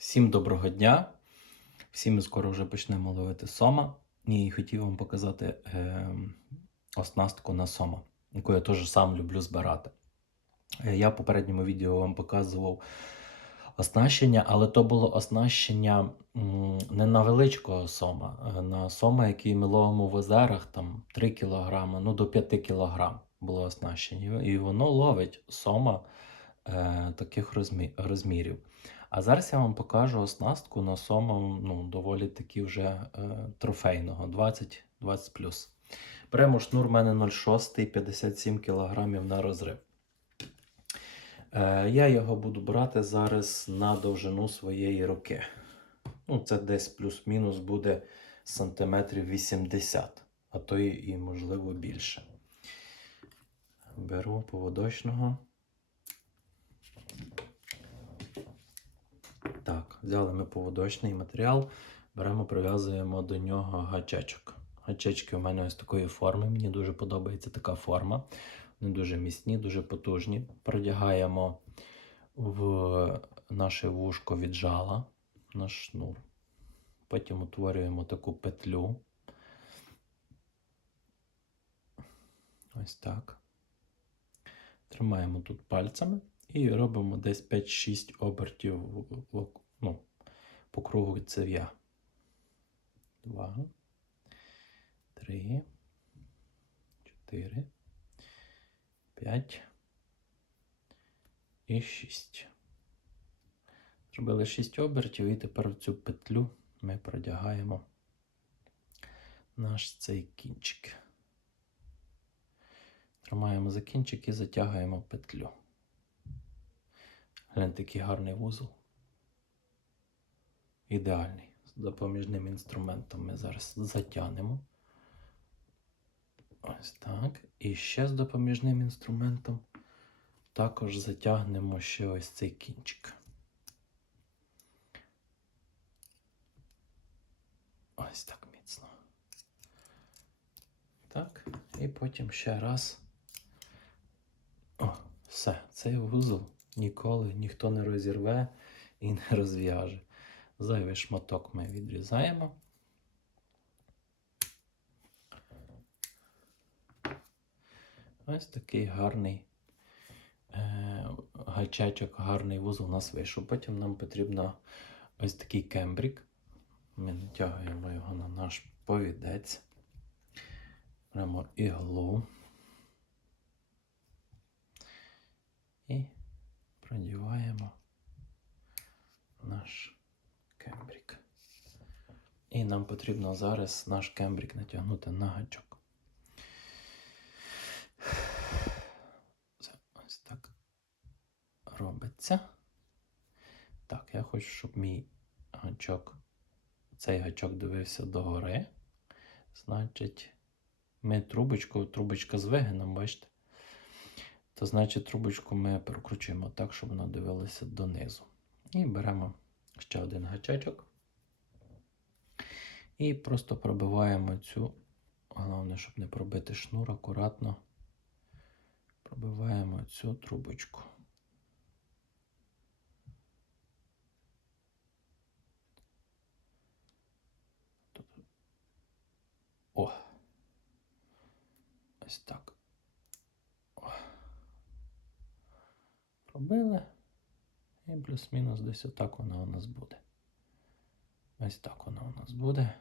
Всім доброго дня. Всі ми скоро вже почнемо ловити сома. І хотів вам показати е, оснастку на сома, яку я теж сам люблю збирати. Е, Я в попередньому відео вам показував оснащення, але то було оснащення не на величкого сома, а на сома, який ми ловимо в озерах, там 3 кг, ну до 5 кг було оснащення. І воно ловить сома е, таких розмі- розмірів. А зараз я вам покажу оснастку на сома, ну, доволі таки вже е, трофейного 20-20 Беремо шнур в мене 0,6 57 кг на розрив. Е, я його буду брати зараз на довжину своєї руки. Ну, це десь плюс-мінус буде сантиметрів 80, а то і можливо більше. Беру поводочного. Так, взяли ми поводочний матеріал, беремо, прив'язуємо до нього гачечок. Гачечки у мене ось такої форми. Мені дуже подобається така форма. Вони дуже міцні, дуже потужні. Продягаємо в наше вушко від жала наш шнур. Потім утворюємо таку петлю. Ось так. Тримаємо тут пальцями і робимо десь 5-6 обертів ну, по кругу цев'я. Два, три, чотири, п'ять і шість. Зробили 6 обертів, і тепер цю петлю ми продягаємо наш цей кінчик. Тримаємо за кінчик і затягуємо петлю. Гляньте, який гарний вузол. Ідеальний. З допоміжним інструментом ми зараз затягнемо. Ось так. І ще з допоміжним інструментом також затягнемо ще ось цей кінчик. Ось так міцно. Так. І потім ще раз. О, все, цей вузол ніколи ніхто не розірве і не розв'яже. Зайвий шматок ми відрізаємо. Ось такий гарний е, гачечок, гарний вузол у нас вийшов. Потім нам потрібно ось такий кембрік. Ми натягуємо його на наш повідець. Беремо іглу. І продіваємо наш кембрік. І нам потрібно зараз наш кембрік натягнути на гачок. Це ось так робиться. Так, я хочу, щоб мій гачок, цей гачок дивився догори. Значить, ми трубочку, трубочка з вигином, бачите? То значить трубочку ми прокручуємо так, щоб вона дивилася донизу. І беремо ще один гачечок. І просто пробиваємо цю, головне, щоб не пробити шнур, акуратно пробиваємо цю трубочку. О! Ось так. О. Пробили. І плюс-мінус десь отак вона у нас буде. Ось так вона у нас буде.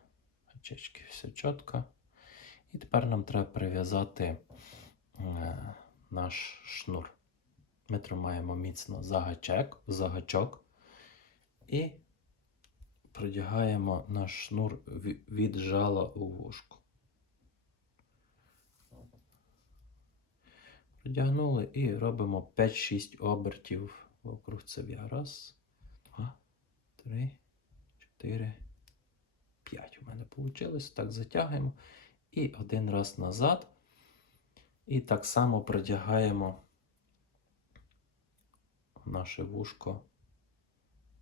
Гачечки все чітко. І тепер нам треба прив'язати е, наш шнур. Ми тримаємо міцно за гачек, за гачок і продягаємо наш шнур від жала у вушку. Продягнули і робимо 5-6 обертів вокруг цев'я. Раз, два, три, чотири, п'ять. У мене вийшло. Так затягуємо. І один раз назад. І так само продягаємо наше вушко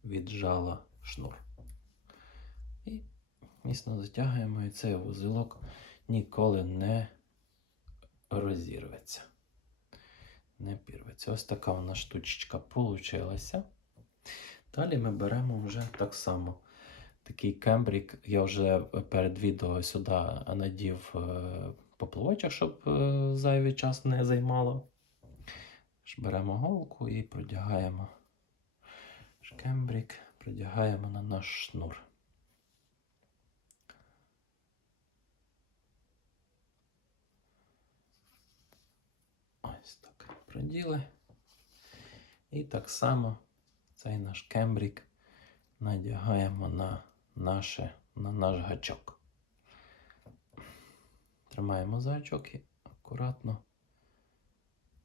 від жала шнур. І міцно затягуємо, і цей вузелок ніколи не розірветься. Не пірветься. Ось така нас штучечка получилася. Далі ми беремо вже так само. Такий кембрік. Я вже перед відео сюди надів е, поплавочок, щоб е, зайвий час не займало. Беремо голку і продягаємо кембрік, продягаємо на наш шнур. Ось так проділи. І так само цей наш кембрік надягаємо на, наше, на наш гачок. Тримаємо за гачок і акуратно,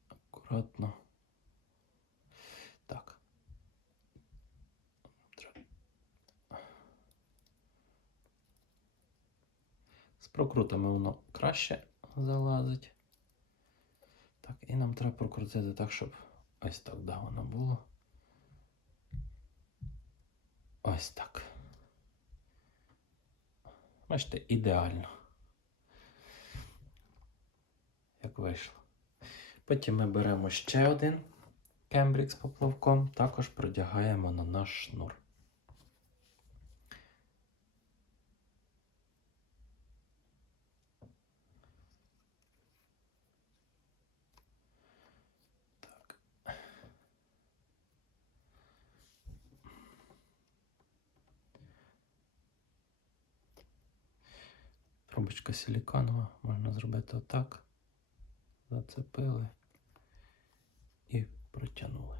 акуратно. Так. З прокрутами воно краще залазить. Так, і нам треба прокрутити так, щоб ось так да, воно було. Ось так. Бачите, ідеально. Як вийшло. Потім ми беремо ще один кембрік з поплавком, також продягаємо на наш шнур. Трубочка силіконова, можна зробити отак. Зацепили і протягнули.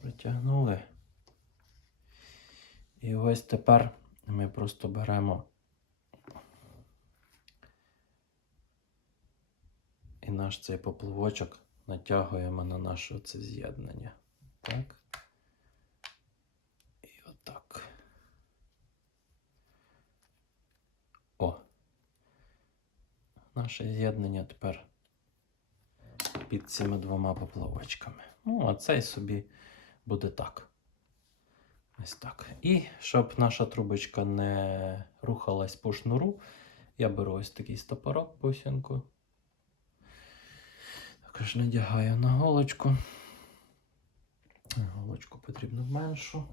Протягнули. І ось тепер ми просто беремо і наш цей поплавочок натягуємо на наше це з'єднання. Так. І отак. О. Наше з'єднання тепер під цими двома поплавочками. Ну, а цей собі буде так. Ось так. І щоб наша трубочка не рухалась по шнуру, я беру ось такий стопорок бусинку. Також надягаю на голочку. Голочку потрібно меншу.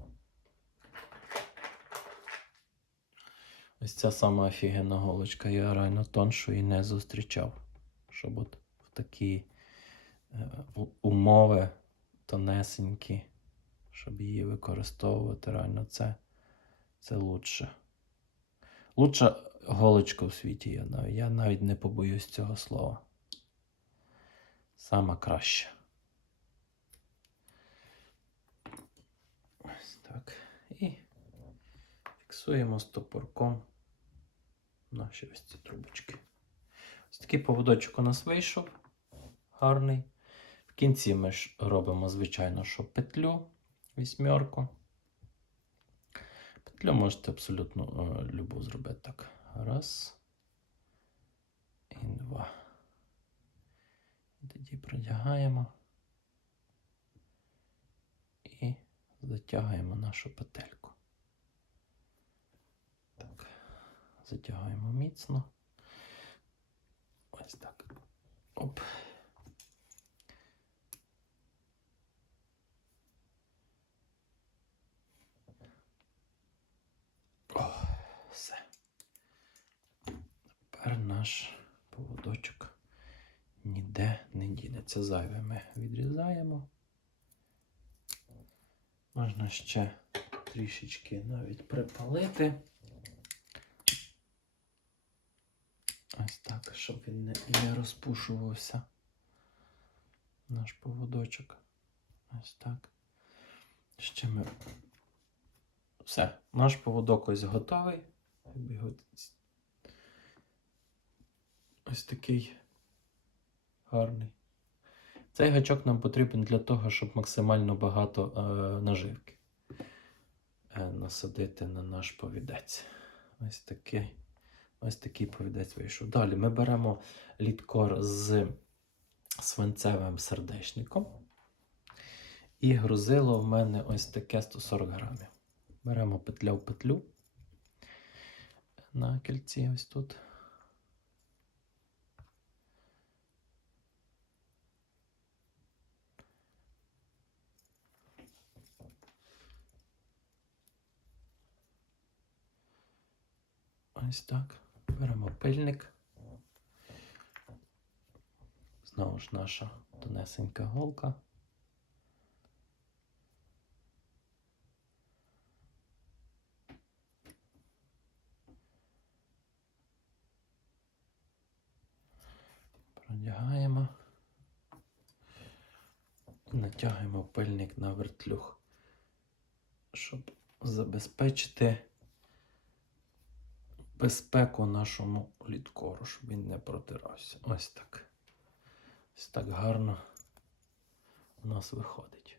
Ось ця сама офігенна голочка. Я реально тоншу і не зустрічав. Щоб от в такі е, умови тонесенькі, щоб її використовувати, реально це, це лучше. Лучша голочка в світі я навіть. Я навіть не побоюсь цього слова. Сама краща. Ось так. Фіксуємо стопорком наші ось ці трубочки. Ось такий поводочок у нас вийшов. Гарний. В кінці ми ж робимо, звичайно, що петлю вісьмерку. Петлю можете абсолютно е, любу зробити так. Раз. І два. Тоді продягаємо і затягуємо нашу петельку. Так, затягаємо міцно. Ось так. Оп. О, все. Тепер наш поводочок ніде не дінеться. Зайве ми відрізаємо. Можна ще трішечки навіть припалити. Ось так, щоб він не, не розпушувався. Наш поводочок. Ось так. Ще ми. Все, наш поводок ось готовий. Ось такий гарний. Цей гачок нам потрібен для того, щоб максимально багато е, наживки е, насадити на наш повідець. Ось такий, Ось такий повідець вийшов. Далі ми беремо літкор з свинцевим сердечником. І грузило в мене ось таке 140 грамів. Беремо петля в петлю на кільці ось тут. Ось так. Беремо пильник. Знову ж наша тонесенька голка. Продягаємо. Натягуємо пильник на вертлюг, щоб забезпечити безпеку нашому літкору, щоб він не протирався. Ось так. Ось так гарно у нас виходить.